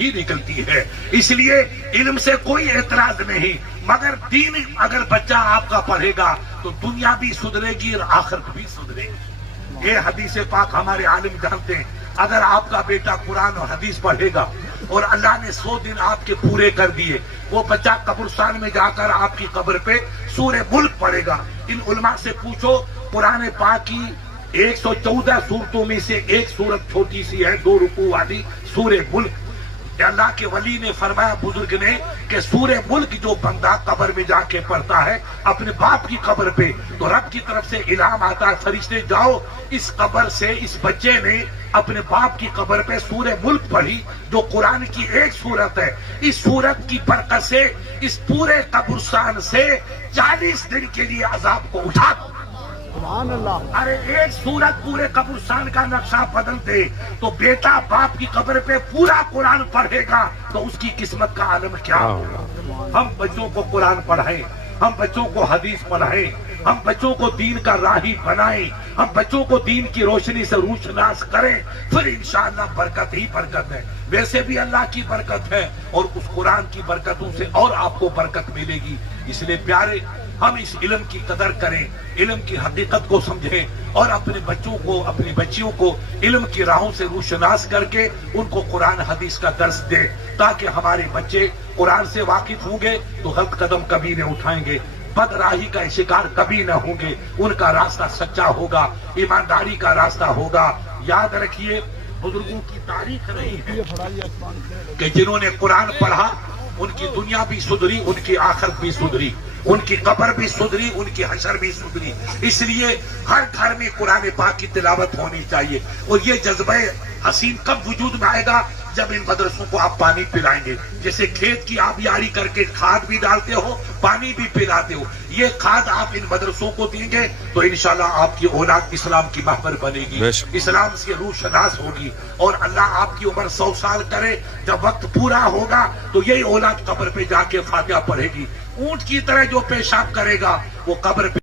ہی نکلتی ہے. اس لیے علم سے کوئی اعتراض نہیں، مگر دین اگر بچہ آپ کا پڑھے گا تو دنیا بھی سدھرے گی اور آخرت بھی سدھرے گی. یہ حدیث پاک ہمارے عالم جانتے ہیں. اگر آپ کا بیٹا قرآن اور حدیث پڑھے گا اور اللہ نے 100 دن آپ کے پورے کر دیے، وہ بچہ قبرستان میں جا کر آپ کی قبر پہ سورہ ملک پڑھے گا. ان علماء سے پوچھو، قرآن پاک کی 114 سورتوں میں سے ایک سورت چھوٹی سی ہے 2 رکوع والی سورہ ملک. اللہ کے ولی نے فرمایا، بزرگ نے، کہ سورہ ملک جو بندہ قبر میں جا کے پڑھتا ہے اپنے باپ کی قبر پہ، تو رب کی طرف سے الہام آتا ہے، فرشتے جاؤ اس قبر سے اس بچے نے اپنے باپ کی قبر پہ سورہ ملک پڑھی جو قرآن کی ایک سورت ہے، اس سورت کی برکت سے اس پورے قبرستان سے 40 دن کے لیے عذاب کو اٹھا دو. سبحان اللہ. ارے ایک سورت پورے قبرستان کا نقشہ بدل دے تو بیٹا باپ کی قبر پہ پورا قرآن پڑھے گا تو اس کی قسمت کا عالم کیا ہوگا. ہم بچوں کو قرآن پڑھائیں، ہم بچوں کو حدیث پڑھائیں، ہم بچوں کو دین کا راہی بنائیں، ہم بچوں کو دین کی روشنی سے روشناس کریں، پھر انشاءاللہ برکت ہی برکت ہے. ویسے بھی اللہ کی برکت ہے اور اس قرآن کی برکتوں سے اور آپ کو برکت ملے گی. اس لیے پیارے، ہم اس علم کی قدر کریں، علم کی حقیقت کو سمجھیں اور اپنے بچوں کو، اپنی بچیوں کو علم کی راہوں سے روشناس کر کے ان کو قرآن حدیث کا درس دیں، تاکہ ہمارے بچے قرآن سے واقف ہوں گے تو غلط قدم کبھی نہ اٹھائیں گے، بد راہی کا شکار کبھی نہ ہوں گے، ان کا راستہ سچا ہوگا، ایمانداری کا راستہ ہوگا. یاد رکھیے، بزرگوں کی تاریخ رہی ہے کہ جنہوں نے قرآن پڑھا ان کی دنیا بھی سدھری، ان کی آخرت بھی سدھری، ان کی قبر بھی سدھری، ان کی حشر بھی سدھری. اس لیے ہر گھر میں قرآن پاک کی تلاوت ہونی چاہیے. اور یہ جذبہ حسین کب وجود میں آئے گا؟ جب ان مدرسوں کو آپ پانی پلائیں گے. جیسے کھیت کی آبیاری کر کے کھاد بھی ڈالتے ہو، پانی بھی پلاتے ہو، یہ کھاد آپ ان مدرسوں کو دیں گے تو انشاءاللہ آپ کی اولاد اسلام کی محور بنے گی، اسلام سے روح شناس ہوگی. اور اللہ آپ کی عمر 100 سال کرے، جب وقت پورا ہوگا تو یہی اولاد قبر پہ جا کے فاتحہ پڑھے گی. اونٹ کی طرح جو پیشاب کرے گا وہ قبر پہ